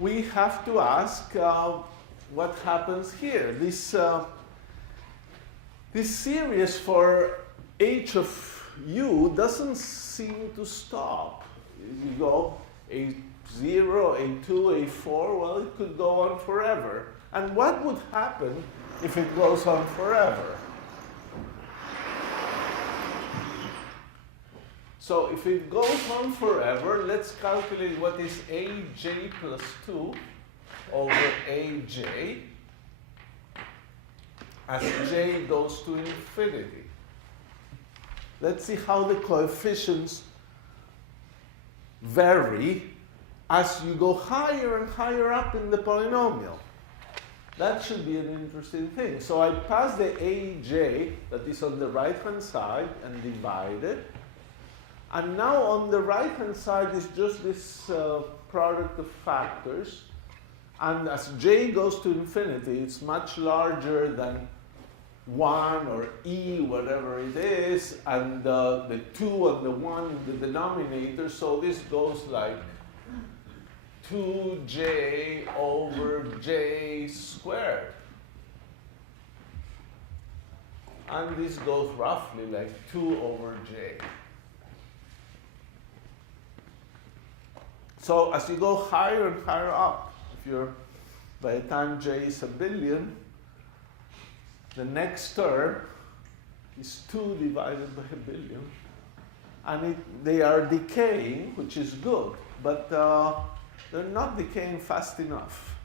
we have to ask what happens here. This series for h of u doesn't seem to stop. You go A0, A2, A4, well, it could go on forever. And what would happen if it goes on forever? So if it goes on forever, let's calculate what is aj plus 2 over aj as j goes to infinity. Let's see how the coefficients vary as you go higher and higher up in the polynomial. That should be an interesting thing. So I pass the aj that is on the right-hand side and divide it. And now on the right-hand side is just this product of factors. And as j goes to infinity, it's much larger than 1 or e, whatever it is, and the 2 and the 1 in the denominator. So this goes like 2j over j squared. And this goes roughly like 2 over j. So as you go higher and higher up, if you're, by the time j is 1 billion, the next term is 2 divided by 1 billion. And they are decaying, which is good, but they're not decaying fast enough.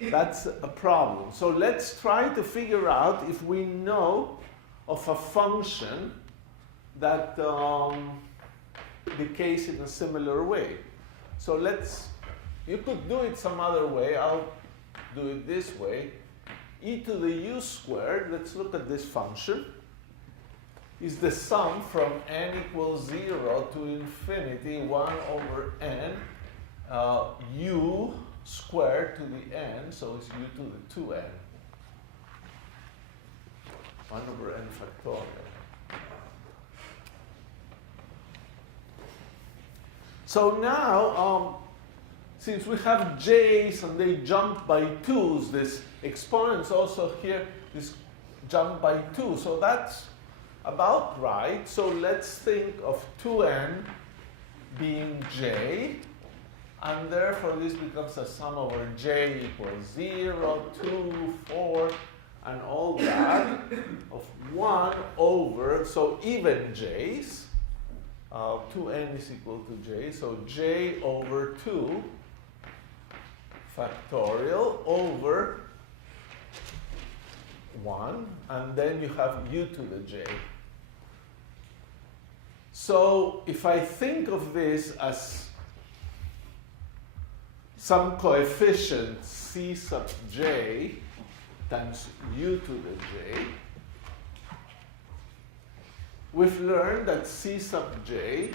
That's a problem. So let's try to figure out if we know of a function that decays in a similar way. So you could do it some other way. I'll do it this way. E to the u squared, let's look at this function, is the sum from n equals 0 to infinity 1 over n u squared to the n, so it's u to the 2n. 1 over n factorial. So now, since we have j's and they jump by 2's, this exponents also here, this jump by 2. So that's about right. So let's think of 2n being j. And therefore, this becomes a sum over j equals 0, 2, 4, and all that of 1 over, so even j's. 2n is equal to j, so j over 2 factorial over 1, and then you have u to the j. So if I think of this as some coefficient c sub j times u to the j, we've learned that c sub j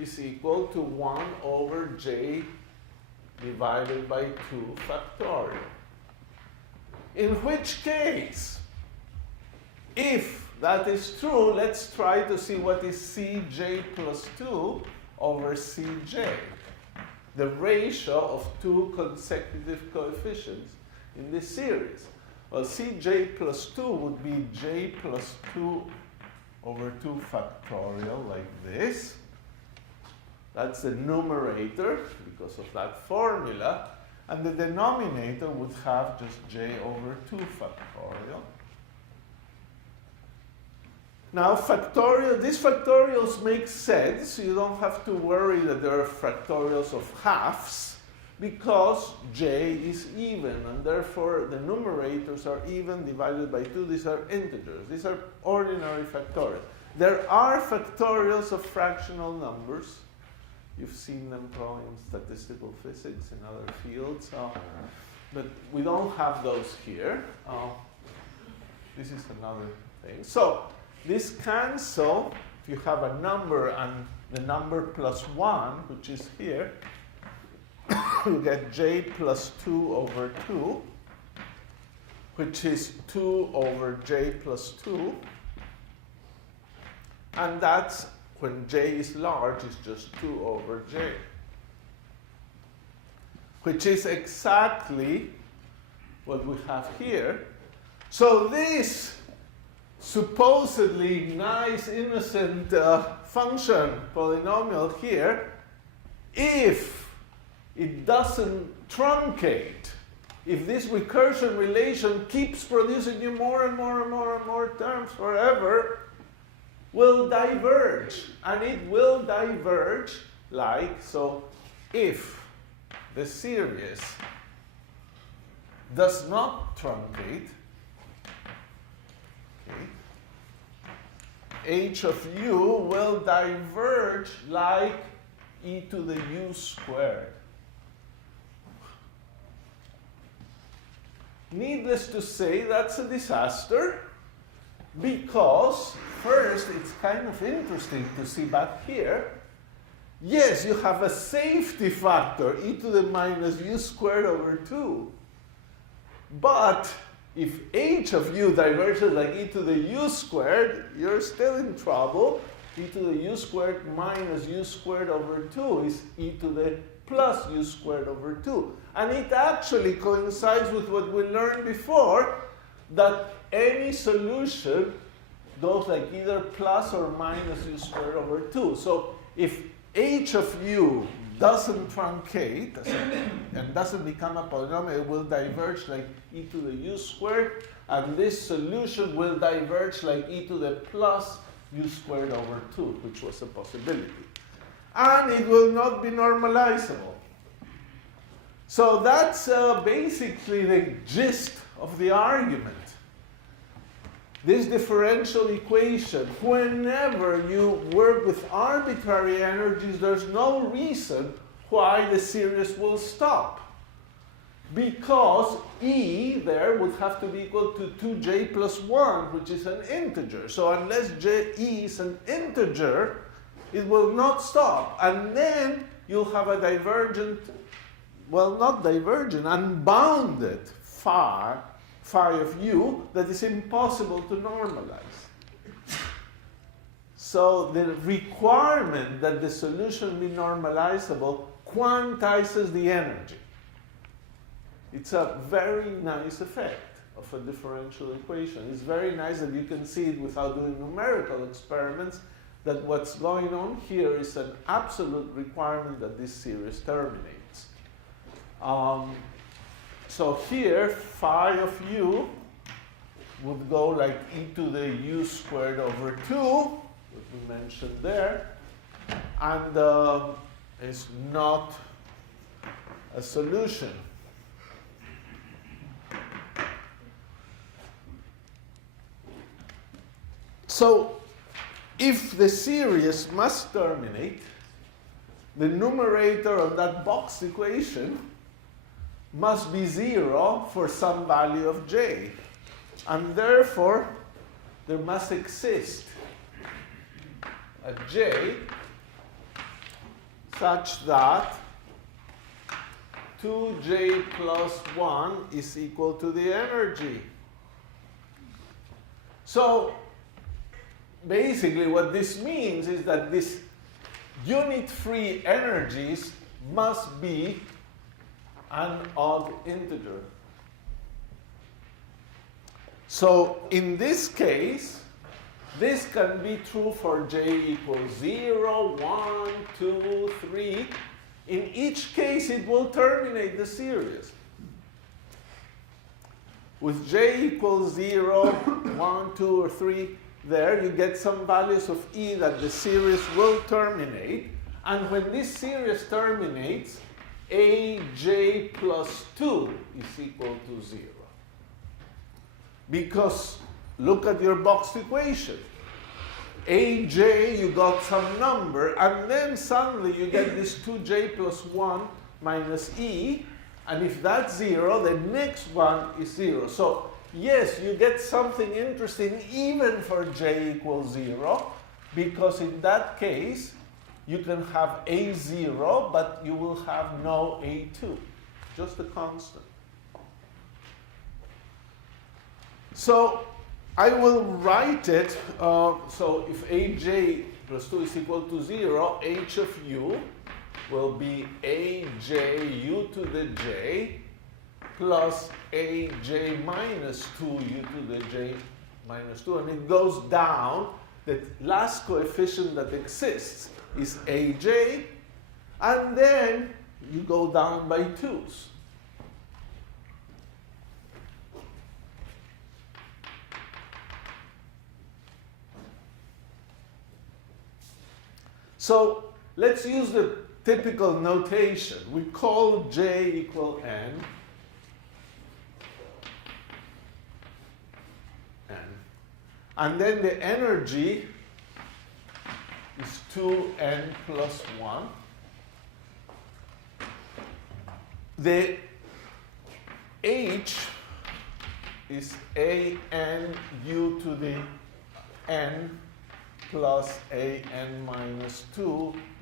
is equal to 1 over j divided by 2 factorial. In which case, if that is true, let's try to see what is cj plus 2 over cj, the ratio of 2 consecutive coefficients in this series. Well, cj plus 2 would be j plus 2 over 2 factorial, like this. That's the numerator because of that formula. And the denominator would have just j over 2 factorial. Now, these factorials make sense. You don't have to worry that there are factorials of halves because j is even, and therefore the numerators are even divided by 2. These are integers. These are ordinary factorials. There are factorials of fractional numbers. You've seen them probably in statistical physics and other fields. But we don't have those here. This is another thing. So this cancel. If you have a number and the number plus 1, which is here, you get j plus 2 over 2, which is 2 over j plus 2. And that's, when j is large, is just 2 over j. which is exactly what we have here. So this supposedly nice, innocent function polynomial here, if it doesn't truncate, if this recursion relation keeps producing you more and more and more and more terms forever, will diverge. And it will diverge like so. If the series does not truncate, okay, h of u will diverge like e to the u squared. Needless to say, that's a disaster, because first, it's kind of interesting to see back here. Yes, you have a safety factor, e to the minus u squared over 2. But if h of u diverges like e to the u squared, you're still in trouble. E to the u squared minus u squared over 2 is e to the plus u squared over 2. And it actually coincides with what we learned before, that any solution goes like either plus or minus u squared over 2. So if h of u doesn't truncate and doesn't become a polynomial, it will diverge like e to the u squared, and this solution will diverge like e to the plus u squared over 2, which was a possibility. And it will not be normalizable. So that's basically the gist of the argument. This differential equation, whenever you work with arbitrary energies, there's no reason why the series will stop. Because E there would have to be equal to 2j plus 1, which is an integer. So unless E is an integer, it will not stop. And then you'll have a divergent, well, not divergent, unbounded phi of u that is impossible to normalize. So the requirement that the solution be normalizable quantizes the energy. It's a very nice effect of a differential equation. It's very nice that you can see it without doing numerical experiments, that what's going on here is an absolute requirement that this series terminates. So here, phi of u would go like e to the u squared over 2, what we mentioned there, and is not a solution. So if the series must terminate, the numerator of that box equation must be 0 for some value of j. And therefore, there must exist a j such that 2j plus 1 is equal to the energy. So basically what this means is that these unit-free energies must be an odd integer. So in this case, this can be true for j equals 0, 1, 2, 3. In each case, it will terminate the series. With j equals 0, 1, 2, or 3, there you get some values of e that the series will terminate. And when this series terminates, aj plus 2 is equal to 0. Because look at your boxed equation. aj, you got some number, and then suddenly you get this 2j plus 1 minus e, and if that's 0, the next one is 0. So yes, you get something interesting even for j equals 0, because in that case, you can have a0, but you will have no a2, just a constant. So I will write it, so if aj plus 2 is equal to 0, h of u will be aj u to the j plus aj minus 2 u to the j minus 2. And it goes down. The last coefficient that exists is aj. And then you go down by 2's. So let's use the typical notation. We call J equal N. And then the energy is 2n plus 1. The H is an u to the n plus an minus 2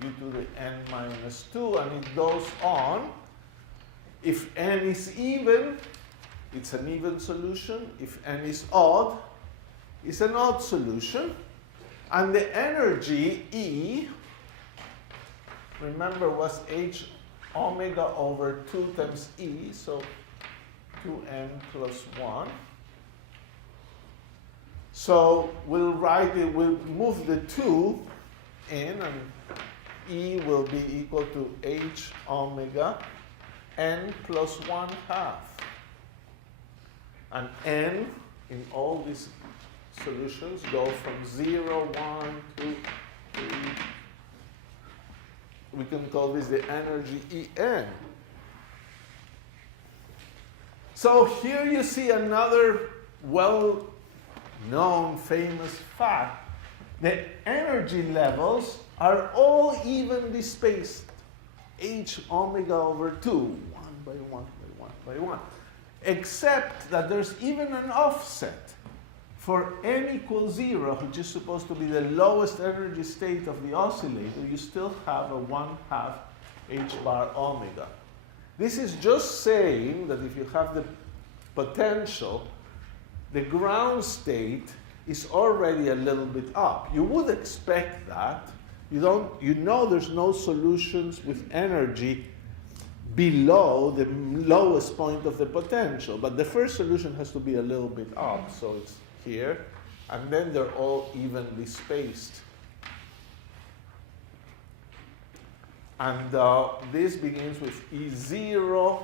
u to the n minus 2, and it goes on. If n is even, it's an even solution. If n is odd, it's an odd solution. And the energy E, remember, was h omega over 2 times E, so 2n plus 1. So we'll write it, we'll move the 2 in, and E will be equal to h omega n plus 1 half. And n in all these solutions go from 0, 1, 2, 3. We can call this the energy En. So here you see another well-known famous fact. The energy levels are all evenly spaced. H omega over 2, 1 by 1 by 1 by 1. Except that there's even an offset. For n equals 0, which is supposed to be the lowest energy state of the oscillator, you still have a 1/2 h bar omega. This is just saying that if you have the potential, the ground state is already a little bit up. You would expect that. You know there's no solutions with energy below the lowest point of the potential, but the first solution has to be a little bit up, so it's here, and then they're all evenly spaced. And this begins with E0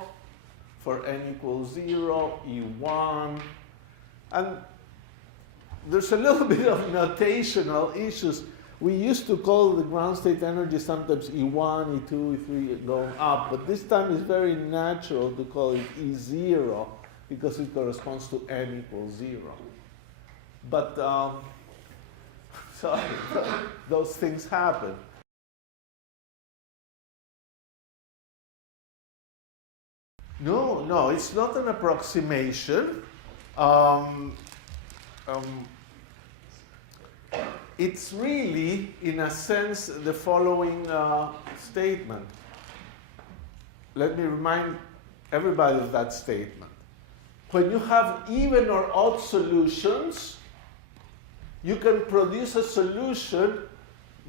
for n equals 0, E1, and there's a little bit of notational issues. We used to call the ground state energy sometimes E1, E2, E3 going up, but this time it's very natural to call it E0 because it corresponds to n equals 0. But sorry, those things happen. No, it's not an approximation. It's really, in a sense, the following statement. Let me remind everybody of that statement. When you have even or odd solutions, you can produce a solution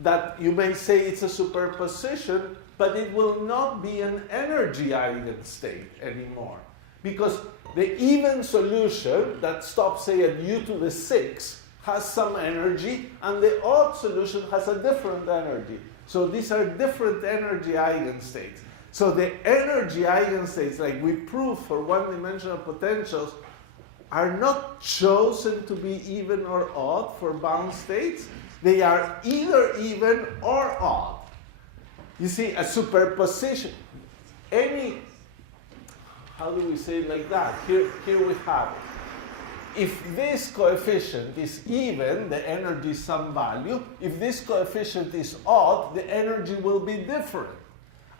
that you may say it's a superposition, but it will not be an energy eigenstate anymore. Because the even solution that stops, say, at u to the 6 has some energy, and the odd solution has a different energy. So these are different energy eigenstates. So the energy eigenstates, like we proved for one-dimensional potentials, are not chosen to be even or odd for bound states. They are either even or odd. You see, a superposition, how do we say it like that? Here we have it. If this coefficient is even, the energy is some value. If this coefficient is odd, the energy will be different.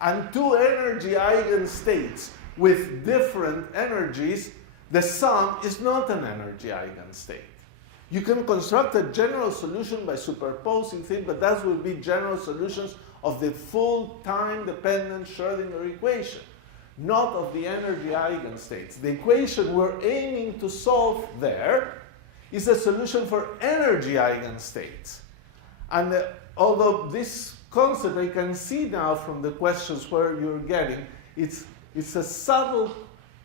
And two energy eigenstates with different energies, the sum is not an energy eigenstate. You can construct a general solution by superposing things, but that will be general solutions of the full time-dependent Schrödinger equation, not of the energy eigenstates. The equation we're aiming to solve there is a solution for energy eigenstates. And although this concept I can see now from the questions where you're getting, it's a subtle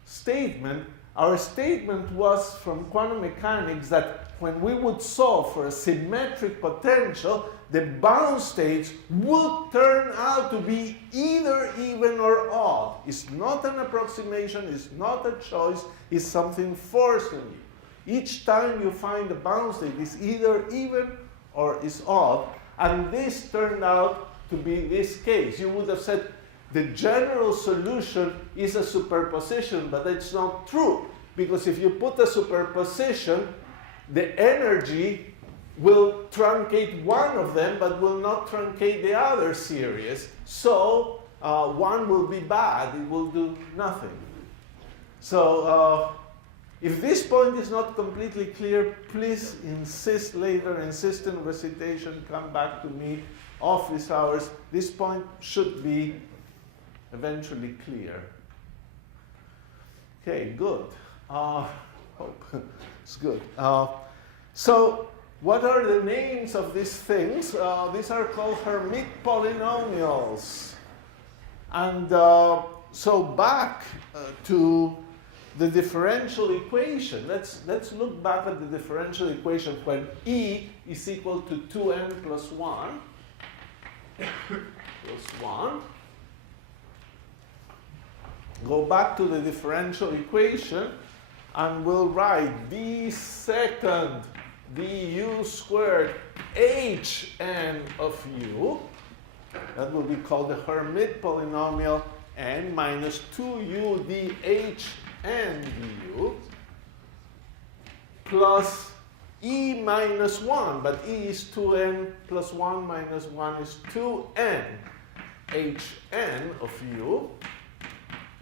statement. Our statement was from quantum mechanics that when we would solve for a symmetric potential, the bound states would turn out to be either even or odd. It's not an approximation, it's not a choice, it's something forcing you. Each time you find a bound state, it's either even or is odd, and this turned out to be this case. You would have said the general solution is a superposition, but that's not true, because if you put a superposition, the energy will truncate one of them, but will not truncate the other series. So one will be bad, it will do nothing. So if this point is not completely clear, please insist later, insist in recitation, come back to me, office hours. This point should be eventually clear. Okay, good. Hope it's good. So what are the names of these things? These are called Hermite polynomials. And so back to the differential equation. Let's look back at the differential equation when E is equal to 2n plus 1 plus 1. Go back to the differential equation and we'll write d second du squared hn of u. That will be called the Hermite polynomial, n minus 2u dhn du plus e minus 1, but e is 2n plus 1 minus 1 is 2n hn of u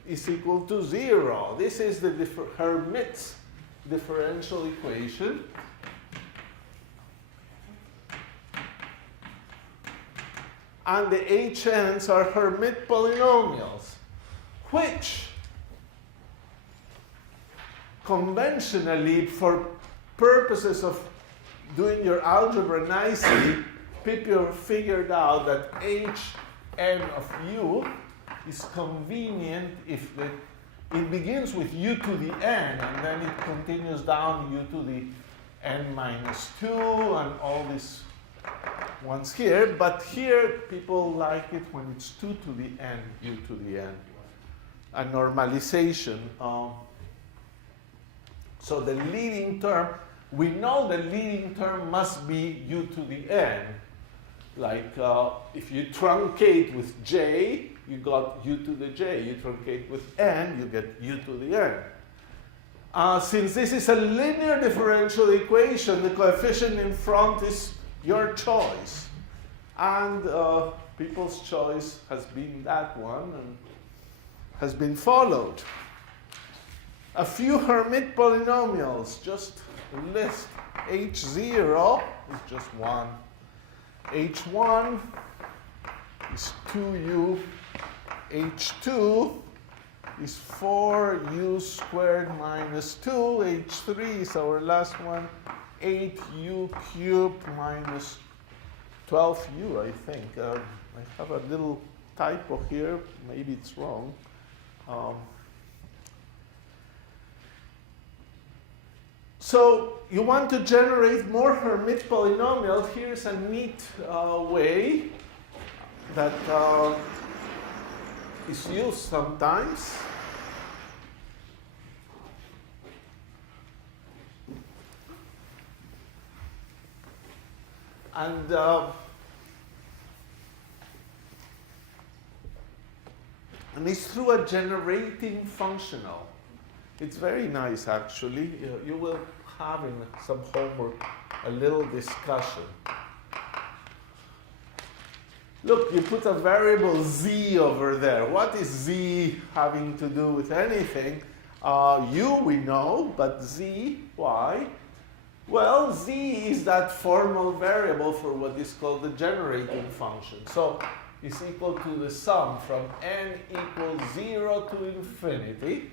is equal to 0. This is the Hermite's differential equation. And the HNs are Hermite polynomials, which conventionally, for purposes of doing your algebra nicely, people figured out that Hn of u is convenient if it begins with u to the n, and then it continues down u to the n minus 2, and all these ones here. But here, people like it when it's 2 to the n, u to the n, a normalization. So the leading term, we know the leading term must be u to the n. Like if you truncate with j, you got u to the j. You truncate with n, you get u to the n. Since this is a linear differential equation, the coefficient in front is your choice. And people's choice has been that one and has been followed. A few Hermite polynomials, just list. H0 is just 1. H1 is 2u. H2 is 4u squared minus 2. H3 is our last one. 8u cubed minus 12u, I think. I have a little typo here. Maybe it's wrong. So you want to generate more Hermite polynomials. Here's a neat way that is used sometimes. And it's through a generating functional. It's very nice, actually. You will have in some homework a little discussion. Look, you put a variable z over there. What is z having to do with anything? U we know, but z, why? Well, z is that formal variable for what is called the generating function. So it's equal to the sum from n equals 0 to infinity.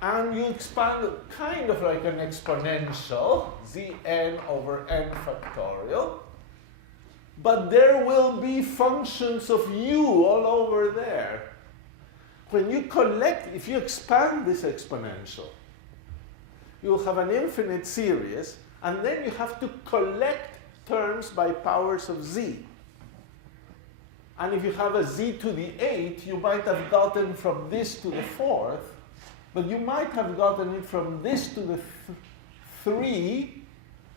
And you expand it kind of like an exponential, zn over n factorial. but there will be functions of u all over there. When you collect, if you expand this exponential, you'll have an infinite series, and then you have to collect terms by powers of z. And if you have a z to the 8, you might have gotten from this to the 4th, but you might have gotten it from this to the 3,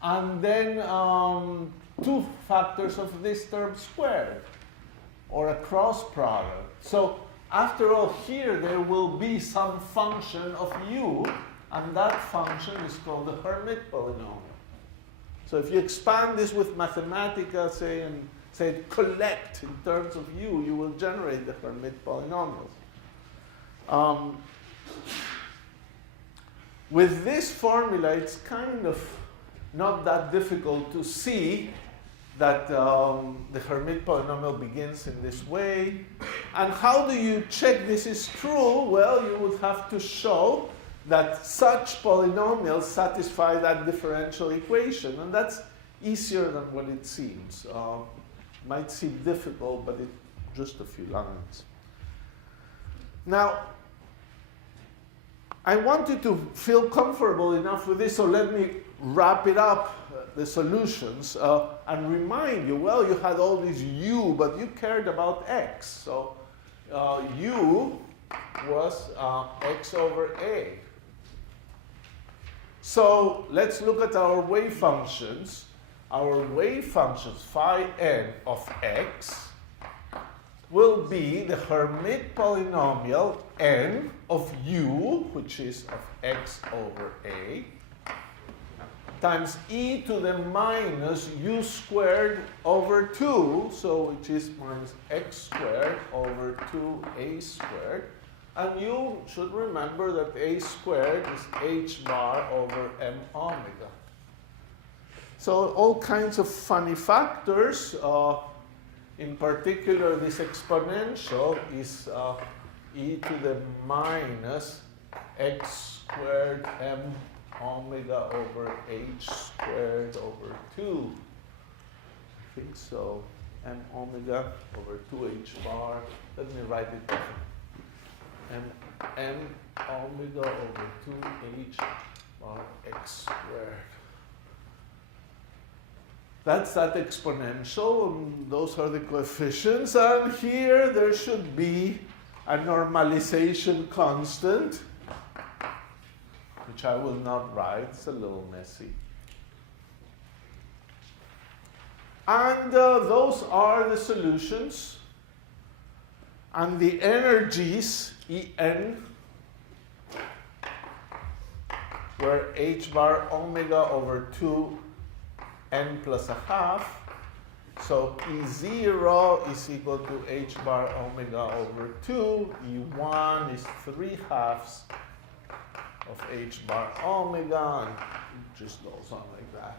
and then 2 factors of this term squared, or a cross product. So after all, here there will be some function of u, and that function is called the Hermite polynomial. So if you expand this with Mathematica, say, and say collect in terms of u, you will generate the Hermite polynomials. With this formula, it's kind of not that difficult to see that the Hermite polynomial begins in this way. And how do you check this is true? Well, you would have to show that such polynomials satisfy that differential equation. And that's easier than what it seems. Might seem difficult, but it's just a few lines. Now, I want you to feel comfortable enough with this, so let me wrap it up, the solutions, and remind you, well, you had all these u, but you cared about x. So u was x over a. So let's look at our wave functions. Our wave functions, phi n of x, will be the Hermite polynomial n of u, which is of x over a, times e to the minus u squared over 2, so which is minus x squared over 2a squared. And you should remember that a squared is h bar over m omega. So all kinds of funny factors. In particular, this exponential is e to the minus x squared m omega over h squared over 2. I think so. M omega over 2h bar. Let me write it down. M omega over 2h bar x squared. That's that exponential, and those are the coefficients. And here there should be a normalization constant, which I will not write. It's a little messy. And those are the solutions. And the energies, En, were h bar omega over 2 n plus a half. So E0 is equal to h bar omega over 2. E1 is 3/2 of h bar omega, and it just goes on like that.